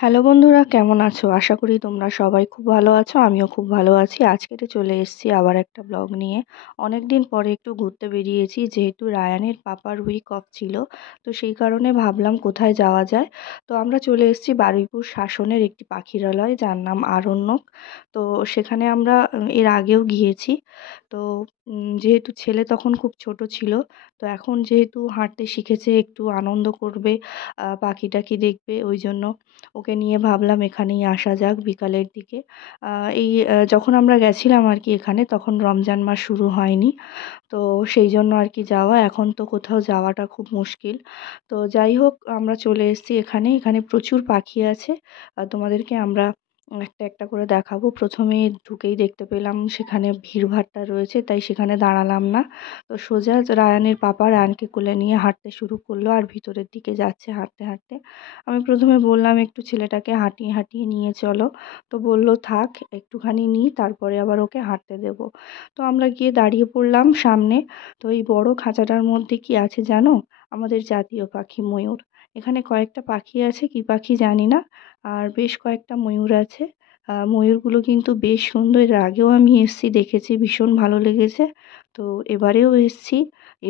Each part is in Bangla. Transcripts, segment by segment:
হ্যালো বন্ধুরা, কেমন আছো? আশা করি তোমরা সবাই খুব ভালো আছো। আমিও খুব ভালো আছি। আজকের চলে এসেছি আবার একটা ব্লগ নিয়ে। অনেকদিন পরে একটু ঘুরতে বেরিয়েছি, যেহেতু রায়ানের পাপার উইক অফ ছিল। তো সেই কারণে ভাবলাম কোথায় যাওয়া যায়। তো আমরা চলে এসেছি বারুইপুর শাসনের একটি পাখিরালয়, যার নাম আরণ্যক। তো সেখানে আমরা এর আগেও গিয়েছি। তো যেহেতু ছেলে তখন খুব ছোট ছিল, তো এখন যেহেতু হাঁটতে শিখেছে, একটু আনন্দ করবে, পাখি টাখি দেখবে, ওই জন্য ওকে নিয়ে ভাবলাম এখানেই আসা যাক বিকালের দিকে। যখন আমরা গেছিলাম আর কি এখানে, তখন রমজান মাস শুরু হয়নি। তো সেই জন্য আর কি যাওয়া, এখন তো কোথাও যাওয়াটা খুব মুশকিল। তো যাই হোক, আমরা চলে এসেছি এখানে। এখানে প্রচুর পাখি আছে। তোমাদেরকে আমরা একটা একটা করে দেখাবো। প্রথমে ঢুকেই দেখতে পেলাম সেখানে ভিড়ভাট্টা রয়েছে, তাই সেখানে দাঁড়ালাম না। তো সোজা রায়ানের পাপা রায়ানকে কোলে নিয়ে হাঁটতে শুরু করলো, আর ভিতরের দিকে যাচ্ছে হাঁটতে হাঁটতে। আমি প্রথমে বললাম একটু ছেলেটাকে হাঁটিয়ে হাঁটিয়ে নিয়ে চলো। তো বলল থাক, একটুখানি নিই, তারপরে আবার ওকে হাঁটতে দেবো। তো আমরা গিয়ে দাঁড়িয়ে পড়লাম সামনে। তো এই বড় খাঁচাটার মধ্যে কি আছে জানো? আমাদের জাতীয় পাখি ময়ূর। এখানে কয়েকটা পাখি আছে, কি পাখি জানি না। আর বেশ কয়েকটা ময়ূর আছে। ময়ূরগুলো কিন্তু বেশ সুন্দর। এর আগেও আমি এসেছি, দেখেছি, ভীষণ ভালো লেগেছে। তো এবারেও এসেছি,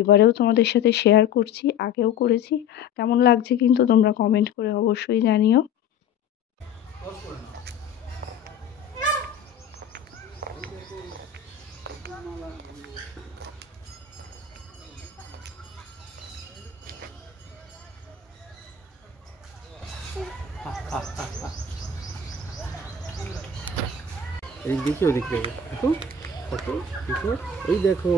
এবারেও তোমাদের সাথে শেয়ার করছি, আগেও করেছি। কেমন লাগছে কিন্তু তোমরা কমেন্ট করে অবশ্যই জানিও। এই দেখি ওদিক থেকে দেখো কত দেখো, এই দেখো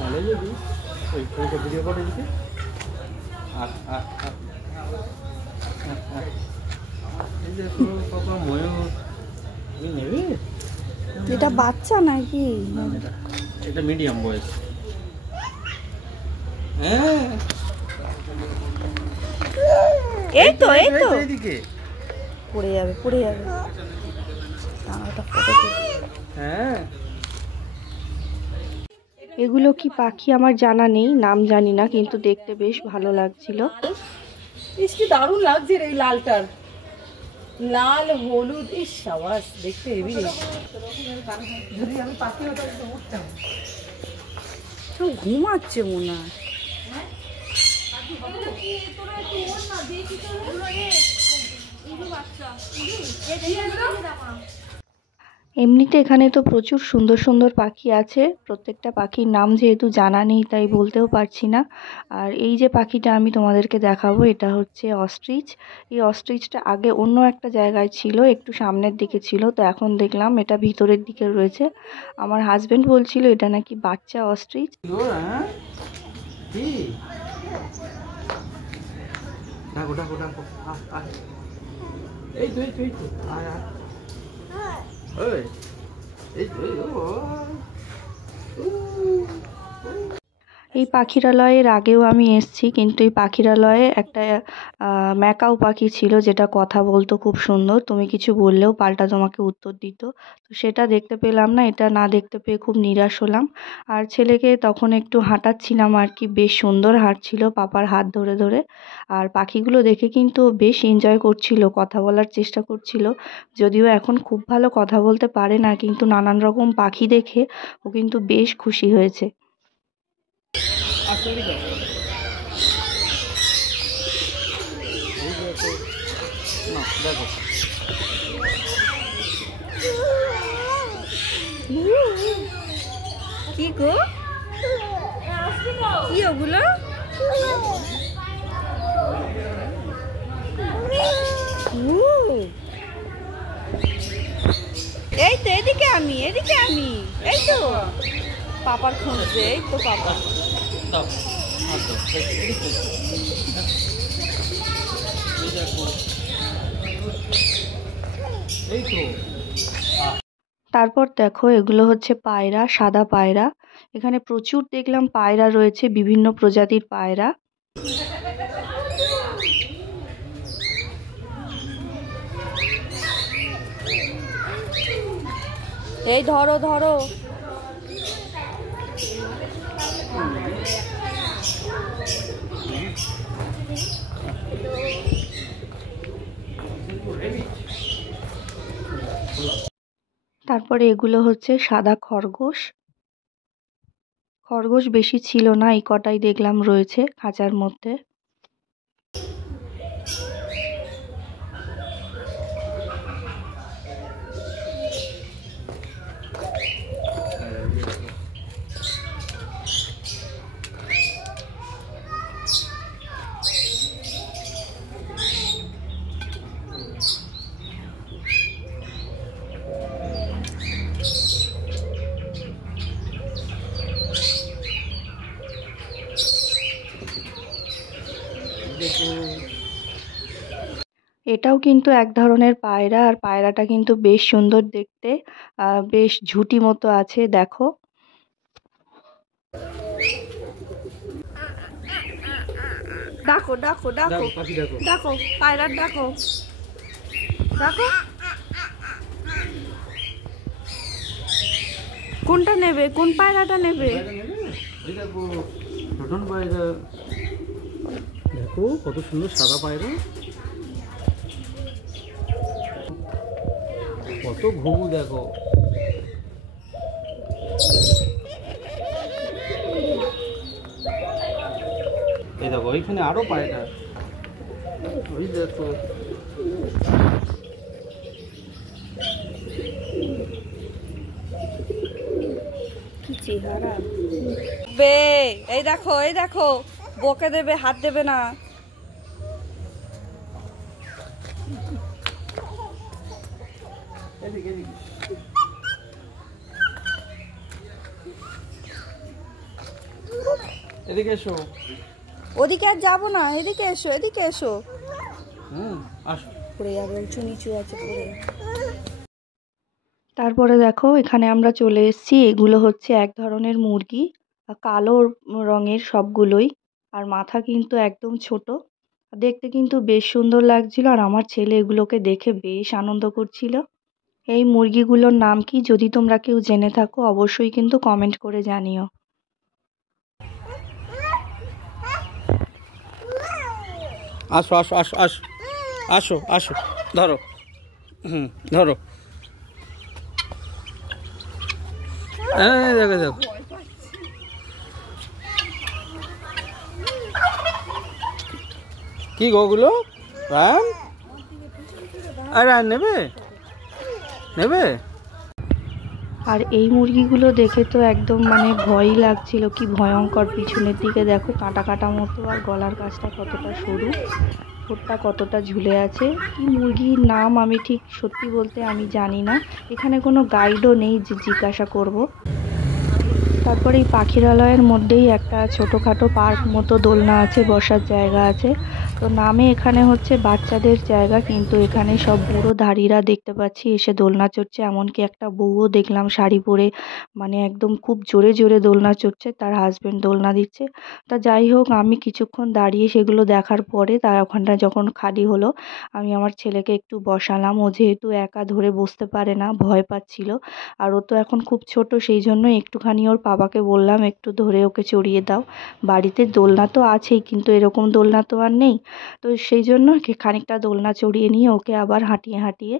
মেলে যদি ওই ভিডিও করে দিতে। এই দেখো পাপা ময়ূর, তুমি নেবে? এটা বাচ্চা নাকি? এটা মিডিয়াম বয়স। হ্যাঁ, এই তো এইদিকে পড়ে যাবে, পড়ে যাবে। হ্যাঁ। এগুলো কি পাখি আমার জানা নেই, নাম জানি না, কিন্তু দেখতে বেশ ভালো লাগছিল। কি দারুণ লাগছে রে এই লালটার, লাল হলুদ। ইস সাবাস, দেখতে হেভি। যদি আমি পাখি হতাম তো উঠতাম। কেউ ঘুমাচ্ছে মনে হয়। এমনিতে এখানে তো প্রচুর সুন্দর সুন্দর পাখি আছে। প্রত্যেকটা পাখির নাম যেহেতু জানা নেই, তাই বলতেও পারছি না। আর এই যে পাখিটা আমি তোমাদেরকে দেখাবো, এটা হচ্ছে অস্ট্রিচ। এই অস্ট্রিচটা আগে অন্য একটা জায়গায় ছিল, একটু সামনের দিকে ছিল। তো এখন দেখলাম এটা ভিতরের দিকে রয়েছে। আমার হাজবেন্ড বলছিল এটা নাকি বাচ্চা অস্ট্রিচ। ডাকো ডাকো ডাকো, এই তো এই তো এই তো, আয় আয়, ওই এই তো এই পাখিরালয়ের আগেও আমি এসেছি, কিন্তু এই পাখিরালয়ে একটা ম্যাকাও পাখি ছিল, যেটা কথা বলতো খুব সুন্দর। তুমি কিছু বললেও পাল্টা তোমাকে উত্তর দিত। তো সেটা দেখতে পেলাম না, এটা না দেখতে পেয়ে খুব নিরাশ হলাম। আর ছেলেকে তখন একটু হাঁটাচ্ছিলাম আর কি, বেশ সুন্দর হাঁটছিল পাপার হাত ধরে ধরে। আর পাখিগুলো দেখে কিন্তু ও বেশ এনজয় করছিল, কথা বলার চেষ্টা করছিল। যদিও এখন খুব ভালো কথা বলতে পারে না, কিন্তু নানান রকম পাখি দেখে ও কিন্তু বেশ খুশি হয়েছে। দেখো কি গো, কি ওগুলো? এই তো এদিকে আমি, এদিকে আমি, এই তো পাপার খুঁজছে, এই তো পাপা। দাও হাত দাও, এই তো। তারপর দেখো, এগুলো হচ্ছে পায়রা, সাদা পায়রা। এখানে প্রচুর দেখলাম পায়রা রয়েছে, বিভিন্ন প্রজাতির পায়রা। এই ধরো ধরো। তারপরে এগুলো হচ্ছে সাদা খরগোশ। খরগোশ বেশি ছিল না, এই কটাই দেখলাম রয়েছে খাঁচার মধ্যে। এটাও কিন্তু এক ধরনের পায়রা, আর পায়রাটা কিন্তু বেশ সুন্দর দেখতে, বেশ ঝুঁটি মতো আছে দেখো। ডাকো ডাকো ডাকো ডাকো, পায়রার ডাকো ডাকো। কোনটা নেবে, কোন পায়রাটা নেবে? দেখো কত সুন্দর সাদা পায়রা, কত ঘুঘু দেখো। এই দেখো ওইখানে আরো পায়রা, ওই দেখো। কি চেহারা বে, এই দেখো এই দেখো, বকে দেবে, হাত দেবে না। এদিকে এসো। ওদিকে আর যাবো না, এদিকে এসো, এদিকে এসো। আসো। পড়ে যাবে, উঁচু নিচু আছে, পড়ে। তারপরে দেখো এখানে আমরা চলে এসেছি, এগুলো হচ্ছে এক ধরনের মুরগি, কালো রঙের সবগুলোই, আর মাথা কিন্তু একদম ছোট। দেখতে কিন্তু বেশ সুন্দর লাগছিল, আর আমার ছেলে এগুলোকে দেখে বেশ আনন্দ করছিল। এই মুরগিগুলোর নাম কি, যদি তোমরা কেউ জেনে থাকো অবশ্যই কিন্তু কমেন্ট করে জানিও। আসো আসো আসো আসো আসো আসো, ধরো। ধরো। দেখো দেখো, কি গোগুলো রান? আরে নেবে নেবে। আর এই মুরগিগুলো দেখে তো একদম মানে ভয়ই লাগছিল, কি ভয়ঙ্কর। পিছনের দিকে দেখো কাঁটা কাটা মতো, আর গলার কাছটা কতটা সরু, ঠোঁটটা কতটা ঝুলে আছে। কি মুরগির নাম আমি ঠিক সত্যি বলতে আমি জানি না, এখানে কোনো গাইডও নেই যে জিজ্ঞাসা করব। তারপরে এই পাখিরালয়ের মধ্যেই একটা ছোটোখাটো পার্ক মতো দোলনা আছে, বসার জায়গা আছে। তো নামে এখানে হচ্ছে বাচ্চাদের জায়গা, কিন্তু এখানে সব বুড়ো ধাড়িরা দেখতে পাচ্ছি এসে দোলনা চড়ছে। এমনকি একটা বউও দেখলাম শাড়ি পরে, মানে একদম খুব জোরে জোরে দোলনা চড়ছে, তার হাজবেন্ড দোলনা দিচ্ছে। তা যাই হোক, আমি কিছুক্ষণ দাঁড়িয়ে সেগুলো দেখার পরে তার ওখানটা যখন খালি হলো, আমি আমার ছেলেকে একটু বসালাম। ও যেহেতু একা ধরে বসতে পারে না, ভয় পাচ্ছিল, আর ও তো এখন খুব ছোট, সেই জন্য একটুখানি ওর বাবাকে বললাম একটু ধরে ওকে চড়িয়ে দাও। বাড়িতে দোলনা তো আছেই, কিন্তু এরকম দোলনা তো আর নেই। তো সেই জন্য খানিকটা দোলনা চড়িয়ে নিয়ে ওকে আবার হাঁটিয়ে হাঁটিয়ে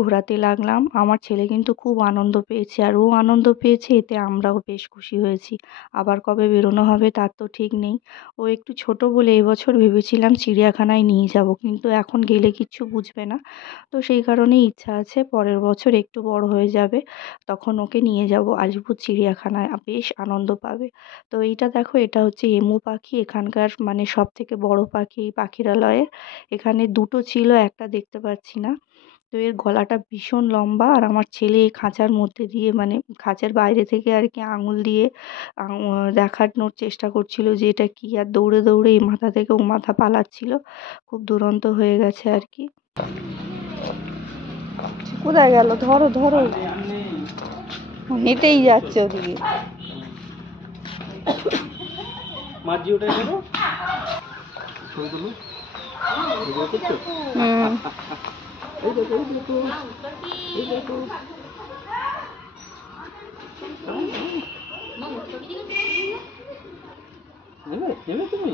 ঘোরাতে লাগলাম। আমার ছেলে কিন্তু খুব আনন্দ পেয়েছে, আর ও আনন্দ পেয়েছে, এতে আমরাও বেশ খুশি হয়েছি। আবার কবে বেরোনো হবে তার তো ঠিক নেই। ও একটু ছোট বলে এবছর ভেবেছিলাম চিড়িয়াখানায় নিয়ে যাব, কিন্তু এখন গেলে কিচ্ছু বুঝবে না। তো সেই কারণেই ইচ্ছা আছে পরের বছর একটু বড় হয়ে যাবে, তখন ওকে নিয়ে যাব আলিপুর চিড়িয়াখানায়, বেশ আনন্দ পাবে। তো এইটা দেখো, এটা হচ্ছে এমু পাখি, এখানকার মানে সব থেকে বড় পাখি এই পাখিরালয়ের। এখানে দুটো ছিল, একটা দেখতে পাচ্ছি না। তো এর গলাটা ভীষণ লম্বা, আর আমার ছেলে এই খাঁচার মধ্যে দিয়ে মানে খাঁচার বাইরে থেকে আর কি আঙুল দিয়ে দেখানোর চেষ্টা করছিল যে এটা কি, আর দৌড়ে দৌড়ে এই মাথা থেকে ও মাথা পালাচ্ছিল, খুব দুরন্ত হয়ে গেছে আর কি। কোথায় গেল? ধরো ধরো, হেঁটেই যাচ্ছে ওদিকে। মাঝি ওটাই করো, ছবি তুলো, ভিডিও করছো? এই দেখো, এই দেখো, এই দেখো। নেবে নেবে তুমি?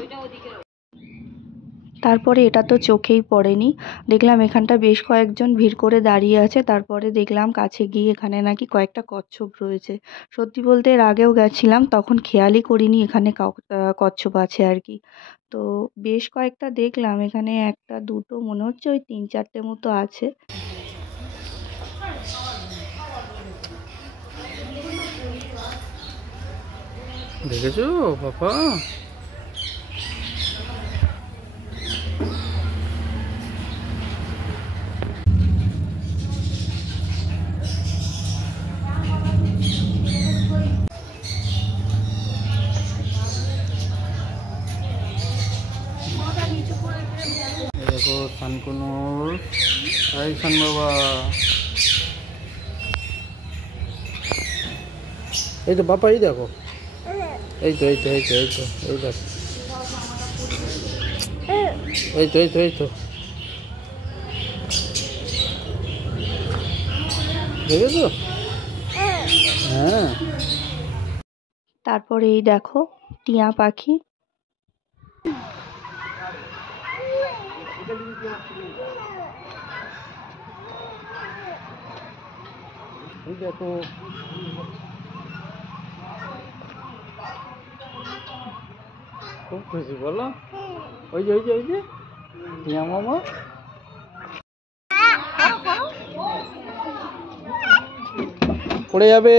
তারপরে এটা তো চোখেই পড়েনি, দেখলাম এখানটা বেশ কয়েকজন ভিড় করে দাঁড়িয়ে আছে। তারপরে দেখলাম কাছে গিয়ে এখানে নাকি কয়েকটা কচ্ছপ রয়েছে। সত্যি বলতে এর আগেও গেছিলাম, তখন খেয়ালই করিনি এখানে কচ্ছপ আছে আর কি। তো বেশ কয়েকটা দেখলাম, এখানে একটা দুটো মনে হচ্ছে ওই 3-4টে মতো আছে। দেখেছো বাবা? দেখো শানকুনুর, এই শান বাবা, এই তো বাবা, এই দেখো, এই তো এই তো এই তো এই তো এই দেখো, এই তো এই তো এই তো, দেখেছো? হ্যাঁ। তারপরে এই দেখো টিয়া পাখি। এই দেখো, খুব খুশি বলো, ওই যে ওই যে ওই যে টিয়া মামা। পড়ে যাবে।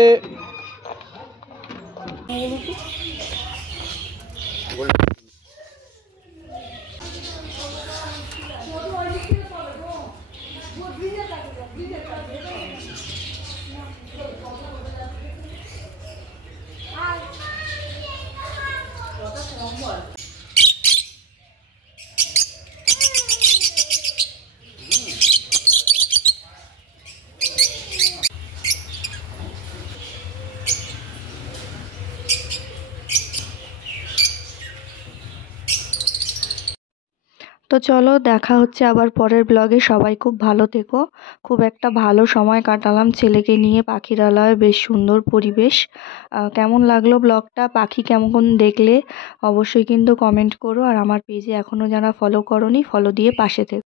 তো চলো, দেখা হচ্ছে আবার পরের ব্লগে। সবাই খুব ভালো থেকো। খুব একটা ভালো সময় কাটালাম ছেলেকে নিয়ে পাখিরালয়ে, বেশ সুন্দর পরিবেশ। কেমন লাগলো ব্লগটা, পাখি কেমন দেখলে অবশ্যই কিন্তু কমেন্ট করো। আর আমার পেজে এখনও যারা ফলো করোনি, ফলো দিয়ে পাশে থেকো।